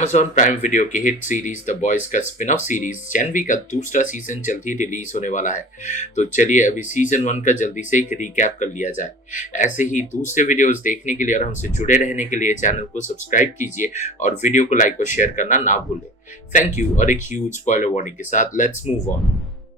Amazon Prime Video की hit series The Boys का spin off series Gen V का दूसरा सीजन जल्द ही रिलीज होने वाला है। तो चलिए अभी सीजन 1 का जल्दी से एक रिकैप कर लिया जाए। ऐसे ही दूसरे वीडियोस देखने के लिए और हमसे जुड़े रहने के लिए चैनल को सब्सक्राइब कीजिए और वीडियो को लाइक और शेयर करना ना भूलें। Thank you. और एक ह्यूज स्पॉइलर वार्निंग के साथ लेट्स मूव ऑन।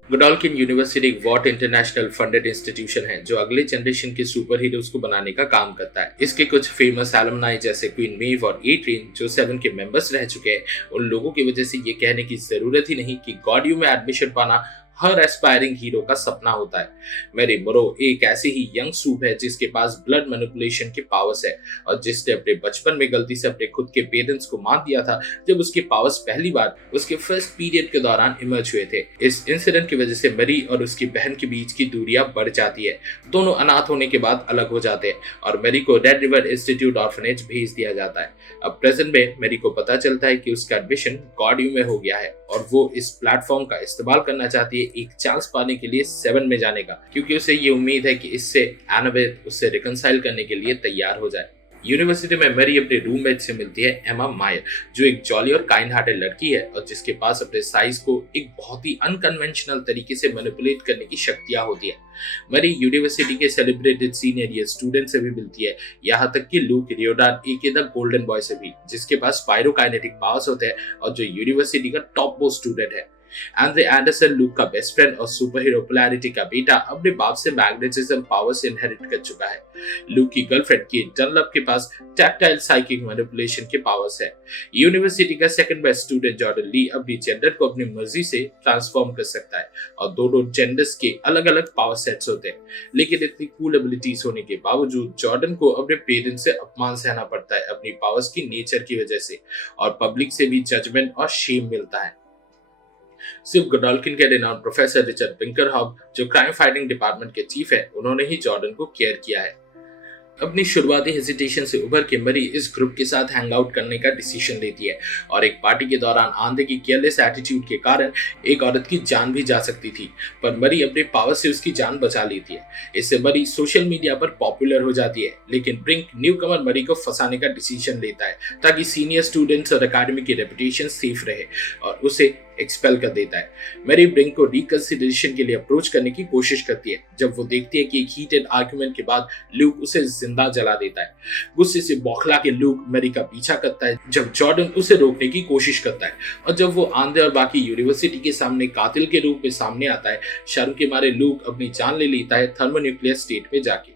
गोडोल्किन यूनिवर्सिटी एक वॉट इंटरनेशनल फंडेड इंस्टीट्यूशन है जो अगले जनरेशन के सुपर हीरोज को बनाने का काम करता है। इसके कुछ फेमस एलुमनाई जैसे क्वीन मेव और एट्रियन जो 7 के मेंबर्स रह चुके हैं, उन लोगों की वजह से ये कहने की जरूरत ही नहीं कि गॉड यू में एडमिशन पाना हर एस्पायरिंग हीरो का सपना होता है। मैरी मोरो एक ऐसी ही यंग सूप है जिसके पास ब्लड मैनिपुलेशन के पावर्स है और जिसने अपने बचपन में गलती से अपने खुद के पेरेंट्स को मार दिया था जब उसके पावर्स पहली बार उसके फर्स्ट पीरियड के दौरान इमर्ज हुए थे। इस इंसिडेंट की वजह से मैरी और उसकी बहन के बीच की दूरियां बढ़ जाती है। दोनों अनाथ होने के बाद अलग हो जाते हैं और मैरी को रेड रिवर इंस्टीट्यूट ऑर्फनेज भेज दिया जाता है। अब प्रेजेंट में मैरी को पता चलता है कि उसका एडमिशन गॉड यू में हो गया है और वो इस प्लेटफॉर्म का इस्तेमाल करना चाहती है एक चांस पाने के लिए 7 में जाने का, क्योंकि उसे ये उम्मीद है कि इससे एनाबेथ उससे रिकंसाइल करने के लिए तैयार हो जाए। यूनिवर्सिटी में मैरी अपने रूममेट से मिलती है एमा मायर, जो एक जॉली और काइंड हार्टेड लड़की है और जिसके पास अपने साइज को एक बहुत ही अनकन्वेंशनल तरीके से मैनिपुलेट करने की शक्तियां होती है। मैरी यूनिवर्सिटी के सेलिब्रेटेड सीनियर ईयर स्टूडेंट से भी मिलती है, यहाँ तक कि Luke Riordan aka the golden boy से भी, जिसके पास पायरोकाइनेटिक पावर्स होते हैं और जो यूनिवर्सिटी का टॉप मोस्ट स्टूडेंट है। एंड्रे एंडरसन लूक का बेस्ट फ्रेंड और सुपर हीरो पोलैरिटी का बेटा अपने बाप से मैग्नेटिज्म पावर्स इनहेरिट कर चुका है। लूक की गर्लफ्रेंड केट डनलप के पास टैक्टाइल साइकिक मैनिपुलेशन के पावर्स है। यूनिवर्सिटी का सेकंड बेस्ट स्टूडेंट जॉर्डन ली अपनी जेंडर को अपनी मर्जी से ट्रांसफॉर्म कर सकता है और दोनों जेंडर्स के अलग अलग पावर सेट्स होते हैं। लेकिन इतनी कूल एबिलिटीज होने के बावजूद जॉर्डन को अपने पेरेंट्स से अपमान सहना पड़ता है अपनी पावर्स की नेचर की वजह से, और पब्लिक से भी जजमेंट और शेम मिलता है। सिर्फ गोडोल्किन के रेनाउंड प्रोफेसर रिचर्ड बिंकरहॉग, जो क्राइम फाइटिंग डिपार्टमेंट के चीफ है, उन्होंने ही जॉर्डन को केयर किया है। अपनी शुरुआती हेजिटेशन से उभर के मरी इस ग्रुप के साथ हैंग आउट करने का डिसीजन लेती है और एक पार्टी के दौरान आंधे की केयरलेस एटीट्यूड के कारण एक औरत की जान भी जा सकती थी, पर मरी अपने पावर से उसकी जान बचा लेती है। इससे मरी सोशल मीडिया पर पॉपुलर हो जाती है, लेकिन ब्रिंक न्यूकमर मरी को फंसाने का डिसीजन लेता है ताकि सीनियर स्टूडेंट्स और अकेडमी की रेपुटेशन सेफ रहे और उसे एक्सपेल कर देता है। मैरी ब्रिंक को रिकंसिडरेशन के लिए अप्रोच करने की कोशिश करती है जब वो देखती है कि एक हीटेड आर्गुमेंट के बाद लूक उसे जिंदा जला देता है। गुस्से से बौखला के लूक मैरी का पीछा करता है जब जॉर्डन उसे रोकने की कोशिश करता है, और जब वो आंधे और बाकी यूनिवर्सिटी के सामने कातिल के रूप में सामने आता है, शर्म के मारे लूक अपनी जान ले लेता है थर्मोन्यूक्लियर स्टेट में जाके।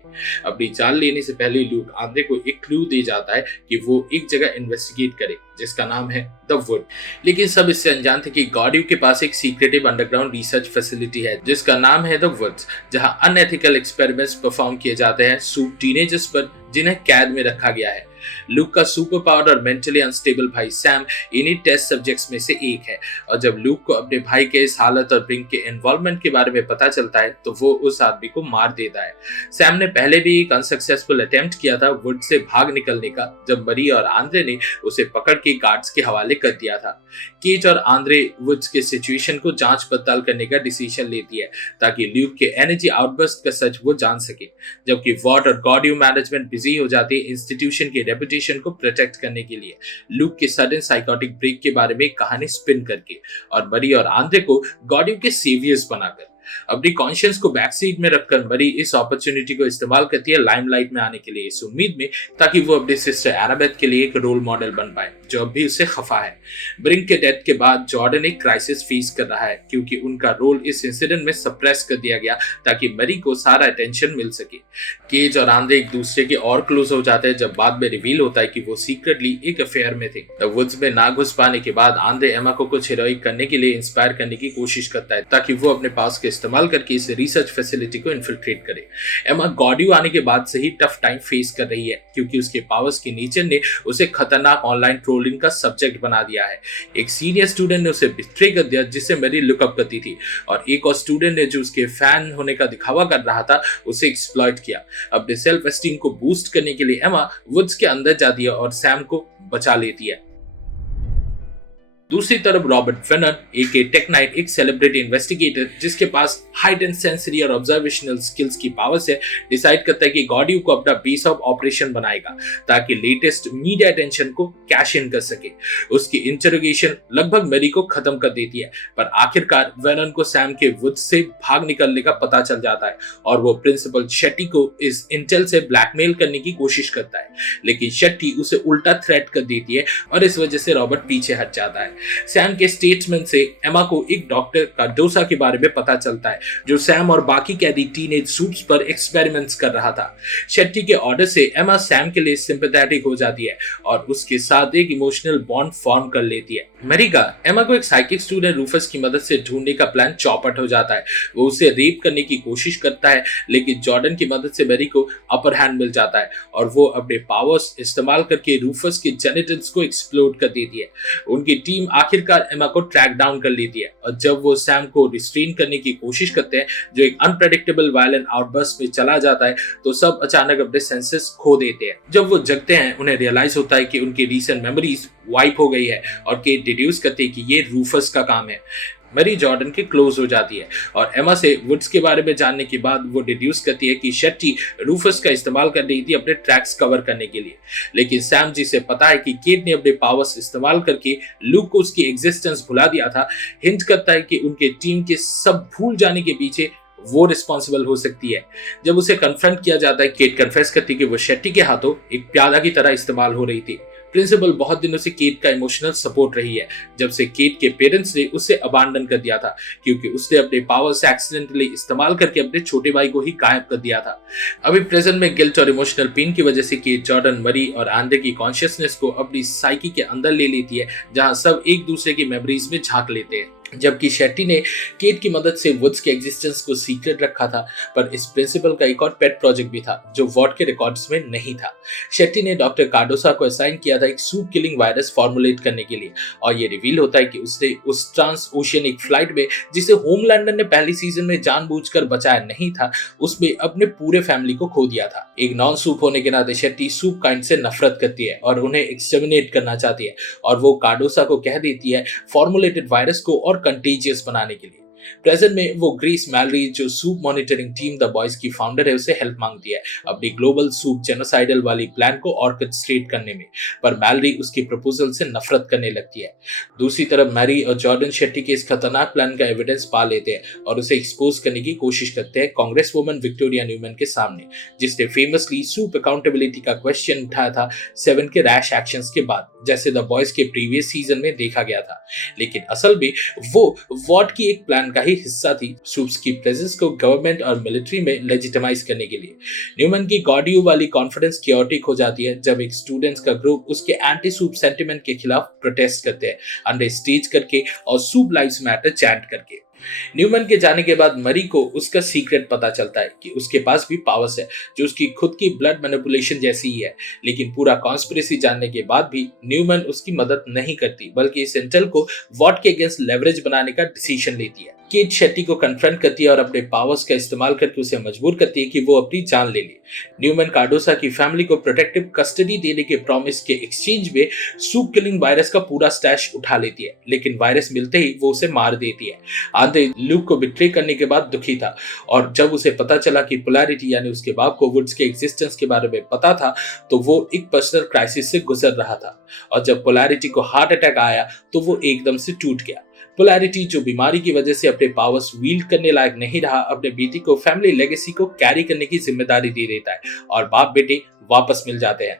अपनी जान लेने से पहले लूक आंधे को एक क्लू दे जाता है कि वो एक जगह इन्वेस्टिगेट करे जिसका नाम है द वुड। लेकिन सब इससे अनजान थे कि गॉड यू के पास एक सीक्रेटिव अंडरग्राउंड रिसर्च फैसिलिटी है जिसका नाम है द वुड्स, जहां अनएथिकल एक्सपेरिमेंट्स परफॉर्म किए जाते हैं सूप टीनेजर्स पर जिन्हें कैद में रखा गया है। लूक का सुपर पावर और मेंटली अनस्टेबल भाई सैम इन्हीं टेस्ट सब्जेक्ट्स में से एक है, और जब लूक को अपने भाई के इस हालत और ब्रिंक के इन्वॉल्वमेंट के बारे में पता चलता है तो वो उस आदमी को मार देता है। सैम ने पहले भी एक अनसक्सेसफुल अटेम्प्ट किया था वुड से भाग निकलने का जब मरी और आंद्रे ने उसे पकड़ के गार्ड्स के हवाले कर दिया था। केट और आंद्रे वुड्स के सिचुएशन को जांच पड़ताल करने का डिसीजन लेती है ताकि लूक के एनर्जी आउटबर्स्ट का सच वो जान सके, जबकि वॉट और गॉड यू मैनेजमेंट बिजी हो जाते हैं इंस्टीट्यूशन के रेपुटेशन को प्रोटेक्ट करने के लिए लूक के सडन साइकोटिक ब्रेक के बारे में कहानी स्पिन करके, और मरी और आंद्रे को गॉड यू के सेवियर्स बनाकर। अपनी कॉन्शियंस को बैक सीट में रखकर मरी इस अपॉर्चुनिटी को इस्तेमाल करती है लाइमलाइट में आने के लिए, इस उम्मीद में ताकि वो अपनी सिस्टर एनाबेथ के लिए एक रोल मॉडल बन पाए जो अब भी उससे खफा है। ब्रिंक के डेथ के बाद जॉर्डन एक क्राइसिस फेस कर रहा है क्योंकि उनका रोल इस इंसिडेंट में सप्रेस कर दिया गया ताकि मरी को सारा अटेंशन मिल सके। केज और आंद्रे एक दूसरे के और क्लोज हो जाते हैं जब बाद में रिवील होता है कि वो सीक्रेटली एक अफेयर में थे। द वुड्स में ना घुस पाने के बाद आंद्रे एमा को कुछ हीरोइक करने के लिए इंस्पायर करने की कोशिश करता है ताकि वो अपने पास के इस्तेमाल करके इस रिसर्च फैसिलिटी को इन्फिल्ट्रेट करे। एमा गॉड यू आने के बाद से ही टफ टाइम फेस कर रही है क्योंकि उसके पावर्स के नेचर ने उसे खतरनाक ऑनलाइन ट्रोलिंग का सब्जेक्ट बना दिया है। एक सीनियर स्टूडेंट ने उसे बिट्रे कर दिया जिसे मैरी लुकअप करती थी, और एक और स्टूडेंट ने जो उसके फैन होने का दिखावा कर रहा था उसे एक्सप्लॉइट किया। अपने सेल्फ एस्टीम को बूस्ट करने के लिए एमा वुड्स के अंदर जाती है और सैम को बचा लेती है। दूसरी तरफ रॉबर्ट वेनन एके टेक नाइट एक सेलिब्रिटी इन्वेस्टिगेटर जिसके पास हाइटेंड सेंसरी और ऑब्जर्वेशनल स्किल्स की पावर से डिसाइड करता है कि गॉडियो को अपना बेस ऑफ ऑपरेशन बनाएगा ताकि लेटेस्ट मीडिया अटेंशन को कैश इन कर सके। उसकी इंटरोगेशन लगभग मैरी को खत्म कर देती है, पर आखिरकार वेनन को सैम के वुड्स से भाग निकलने का पता चल जाता है और वो प्रिंसिपल शेट्टी को इस इंटेल से ब्लैकमेल करने की कोशिश करता है, लेकिन शेट्टी उसे उल्टा थ्रेट कर देती है और इस वजह से रॉबर्ट पीछे हट जाता है। सैम के स्टेटमेंट से एमा को एक डॉक्टर कार्डोसा के बारे में पता चलता है जो सैम और बाकी कैदी टीनेज सूप्स पर एक्सपेरिमेंट्स कर रहा था। शेट्टी के ऑर्डर से एमा सैम के लिए सिंपैथेटिक हो जाती है और उसके साथ एक इमोशनल बॉन्ड फॉर्म कर लेती है। मैरी का एमा को एक साइकिक स्टूडेंट रूफस की मदद से ढूंढने का प्लान चौपट हो जाता है। वो उसे रेप करने की कोशिश करता है, लेकिन जॉर्डन की मदद से मैरी को अपर हैंड मिल जाता है और वो अपने पावर्स इस्तेमाल करके रूफस के जेनिटल्स को एक्सप्लोड कर देती है। उनकी टीम आखिरकार एमा को ट्रैक डाउन कर लेती है और जब वो सैम को रिस्ट्रेन करने की कोशिश करते हैं जो एक अनप्रेडिक्टेबल वायलेंट आउटबर्स्ट में चला जाता है, तो सब अचानक अपने सेंसेस खो देते हैं। जब वो जगते हैं उन्हें रियलाइज होता है कि उनकी रीसेंट मेमोरीज वाइप हो गई है और केट डिड्यूस करते हैं कि ये रूफस का काम है। मैरी जॉर्डन के क्लोज हो जाती है और एमा से वुड्स के बारे में जानने के बाद वो डिड्यूस करती है कि शेट्टी रूफस का इस्तेमाल कर रही थी अपने ट्रैक्स कवर करने के लिए, लेकिन सैम जी से पता है कि केट ने अपने पावर्स इस्तेमाल करके लूक को उसकी एग्जिस्टेंस भुला दिया था। हिंट करता है कि उनके टीम के सब भूल जाने के पीछे वो रिस्पॉन्सिबल हो सकती है। जब उसे कन्फ्रंट किया जाता है, केट कन्फेस करती है कि वो शेट्टी के हाथों एक प्यादा की तरह इस्तेमाल हो रही थी। प्रिंसिपल बहुत दिनों से केट का इमोशनल सपोर्ट रही है, जब से केट के पेरेंट्स ने उसे अबांडन कर दिया था क्योंकि उसने अपने पावर्स एक्सीडेंटली इस्तेमाल करके अपने छोटे भाई को ही गायब कर दिया था। अभी प्रेजेंट में गिल्ट और इमोशनल पेन की वजह से केट जॉर्डन, मरी और आंद्रे की कॉन्शियसनेस को अपनी साइकी के अंदर ले लेती है, जहां सब एक दूसरे की मेमोरीज में झांक लेते हैं। जबकि शेट्टी ने केट की मदद से वुड्स के एग्जिस्टेंस को सीक्रेट रखा था, पर इस प्रिंसिपल का एक और पेट प्रोजेक्ट भी था जो वॉर्ड के रिकॉर्ड्स में नहीं था। शेट्टी ने डॉक्टर कार्डोसा को असाइन किया था एक सूप किलिंग वायरस फॉर्मुलेट करने के लिए और ये रिवील होता है कि उसने उस ट्रांस ओशियनिक फ्लाइट में, जिसे होमलैंडर ने पहली सीजन में जानबूझकर बचाया नहीं था, उसमें अपने पूरे फैमिली को खो दिया था। एक नॉन सूप होने के नाते शेट्टी सूप काइंड से नफरत करती है और उन्हें एक्सटर्मिनेट करना चाहती है और वो कार्डोसा को कह देती है फॉर्मुलेटेड वायरस को और कंटेजियस बनाने के लिए। प्रेजेंट में वो ग्रेस मैलरी, जो soup monitoring team the boys की फाउंडर है, उसे हेल्प मांगती है अपनी ग्लोबल सूप जेनोसाइडल वाली प्लान को ऑर्केस्ट्रेट करने में, पर मैलरी उसकी प्रपोजल से नफरत करने लगती है। दूसरी तरफ मैरी और जॉर्डन शेट्टी के इस खतरनाक प्लान का एविडेंस पा लेते हैं और उसे एक्सपोज करने की कोशिश करते हैं कांग्रेस वुमन विक्टोरिया न्यूमैन के सामने, जिसने फेमसली सूप अकाउंटेबिलिटी का क्वेश्चन उठाया था 7 के रैश एक्शंस के बाद, जैसे द बॉयज के प्रीवियस सीजन में देखा गया था। लेकिन असल में वो वॉर्ड की एक प्लान का ही हिस्सा थी, सूप्स की प्रेजेंस को गवर्नमेंट और मिलिट्री में लेजिटिमाइज करने के लिए। न्यूमैन की गॉडियो वाली कॉन्फिडेंस क्योटिक हो जाती है जब एक स्टूडेंट्स का ग्रुप उसके एंटी सूप सेंटिमेंट के खिलाफ प्रोटेस्ट करते हैं, अंडर स्टेज करके और सूप लाइव्स मैटर चैंट करके। न्यूमैन के जाने के बाद मरी को उसका सीक्रेट पता चलता है कि उसके पास भी पावर्स है जो उसकी खुद की ब्लड मैनिपुलेशन जैसी ही है, लेकिन पूरा कॉन्स्पिरेसी जानने के बाद भी न्यूमैन उसकी मदद नहीं करती, बल्कि इस इंटेल को वॉर्ड के अगेंस्ट लेवरेज बनाने का डिसीजन लेती है। केट शेट्टी को कन्फ्रंट करती है और अपने पावर्स का इस्तेमाल करके उसे मजबूर करती है कि वो अपनी जान ले ले। न्यूमैन कार्डोसा की फैमिली को प्रोटेक्टिव कस्टडी देने के प्रॉमिस के एक्सचेंज में सूप किलिंग वायरस का पूरा स्टैश उठा लेती है, लेकिन वायरस मिलते ही वो उसे मार देती है। आंद्रे लूक को बिट्रे करने के बाद दुखी था और जब उसे पता चला कि पोलैरिटी यानी उसके बाप को वुड्स के एग्जिस्टेंस के बारे में पता था, तो वो एक पर्सनल क्राइसिस से गुजर रहा था और जब पोलैरिटी को हार्ट अटैक आया तो वो एकदम से टूट गया। पोलैरिटी, जो बीमारी की वजह से अपने पावर्स वील्ड करने लायक नहीं रहा, अपने बेटी को फैमिली लेगेसी को कैरी करने की जिम्मेदारी दे देता है और बाप बेटे वापस मिल जाते हैं।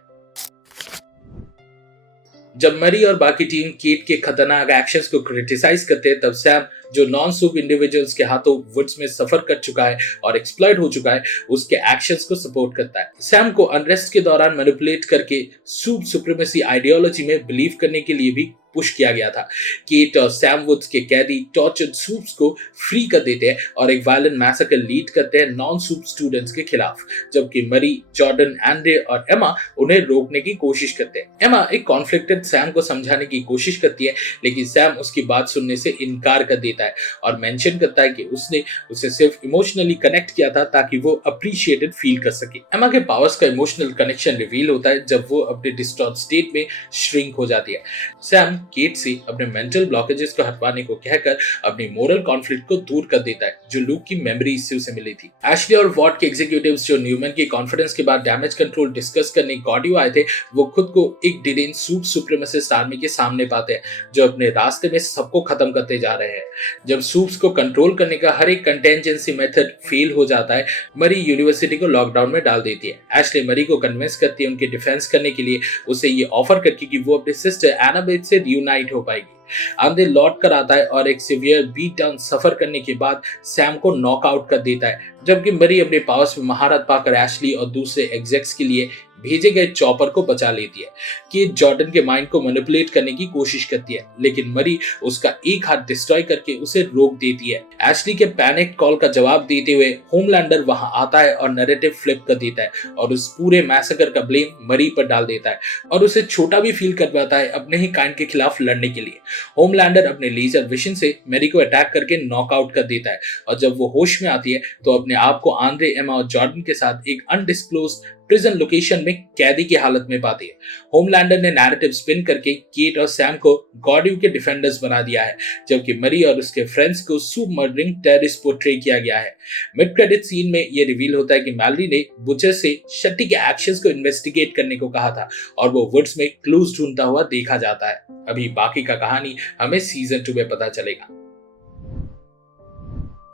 जब मरी और बाकी टीम केट के खतरनाक एक्शंस को क्रिटिसाइज करते हैं, तब सैम, जो नॉन सूप इंडिविजुअल्स के हाथों वुड्स में सफर कर चुका है और एक्सप्लॉइट हो चुका है, उसके एक्शंस को सपोर्ट करता है। सैम को अनरेस्ट के दौरान मैनिपुलेट करके सूप सुप्रीमेसी आइडियोलॉजी में बिलीव करने के लिए भी पुश किया गया था। केट और सैम वुड्स के कैदी टॉर्चर्ड सूप्स को फ्री कर देते हैं और एक वायलेंट मैसेकर लीड करते हैं नॉन सूप स्टूडेंट्स के खिलाफ, जबकि मरी, जॉर्डन, एंड्रे और एमा उन्हें रोकने की कोशिश करते हैं। एमा एक कॉन्फ्लिक्टेड सैम को समझाने की कोशिश करती है, लेकिन सैम उसकी बात सुनने से इनकार कर देता देता है और मेंशन करता है कि उसने उसे सिर्फ इमोशनली कनेक्ट किया था ताकि वो अप्रिशिएटेड फील कर सके। एमा के पावर्स का इमोशनल कनेक्शन रिवील होता है जब वो अपने डिस्टॉर्ट स्टेट में श्रिंक हो जाती है। सैम केट से अपने मेंटल ब्लॉकेजेस को हटवाने को कहकर अपनी मोरल कॉन्फ्लिक्ट को दूर कर देता है जो लूक की मेमोरी से उसे मिली थी। एशली और वॉट के एग्जीक्यूटिव्स जो न्यूमैन की कॉन्फिडेंस के बाद डैमेज कंट्रोल डिस्कस करने गॉडियो आए थे, वो खुद को एक डिरेंज सूप सुप्रीमेसिस्ट आर्मी के सामने पाते हैं जो अपने रास्ते में सबको खत्म करते जा रहे हैं। जब सूप्स को कंट्रोल करने का हर एक कंटेंजेंसी मेथड फेल हो जाता है, मरी यूनिवर्सिटी को लॉकडाउन में डाल देती है। एशली मरी को कन्विंस करती है उनके डिफेंस करने के लिए, उसे ये ऑफर करके कि वो अपने सिस्टर एनाबेथ से रियूनाइट हो पाएगी। आंधे लौट कर आता है और एक सिवियर बीट डाउन सफर करने के बाद सैम को नॉकआउट कर देता है, जबकि मरी अपने पावर्स में महारत पाकर एशली और दूसरे एग्जेक्स के लिए भेजे गए चॉपर को बचा लेती है। केट जॉर्डन के माइंड को मैनिपुलेट करने की कोशिश करती है, लेकिन मरी उसका एक हाथ डिस्ट्रॉय करके उसे रोक देती है। एशली के पैनिक कॉल का जवाब देते हुए होमलैंडर वहां आता है और नैरेटिव फ्लिप कर देता है और उस पूरे मैसेकर का ब्लेम मरी पर डाल देता है और उसे छोटा भी फील करवाता है अपने ही काइंड के खिलाफ लड़ने के लिए। होमलैंडर अपने लेजर विजन से मरी को अटैक करके नॉकआउट कर देता है और जब वो होश में आती है तो अपने आप को आंद्रे, एमा और जॉर्डन के साथ एक अनडिस्क्लोज्ड प्रिजन लोकेशन में कैदी की हालत में पाती है। होमलैंडर ने नैरेटिव स्पिन करके केट और सैम को गॉडियो के डिफेंडर्स बना दिया है, जबकि मरी और उसके फ्रेंड्स को सूप मर्डरिंग टेररिस्ट पोर्ट्रे किया गया है। मिड क्रेडिट सीन में यह रिवील होता है कि मैलरी ने बुचर से शट्टी के एक्शंस को इन्वेस्टिगेट करने को कहा था और वो वुड्स में क्लूज ढूंढता हुआ देखा जाता है। अभी बाकी का कहानी हमें सीजन 2 में पता चलेगा।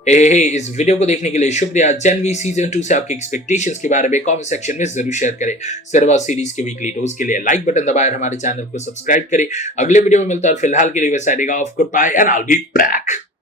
इस वीडियो को देखने के लिए शुक्रिया। जेन वी सीजन 2 से आपके एक्सपेक्टेशंस के बारे में कमेंट सेक्शन में जरूर शेयर करें। सर्वा सीरीज के वीकली डोज के लिए लाइक बटन दबाएं और हमारे चैनल को सब्सक्राइब करें। अगले वीडियो में मिलता है, फिलहाल के लिए signing off, goodbye and I will be back.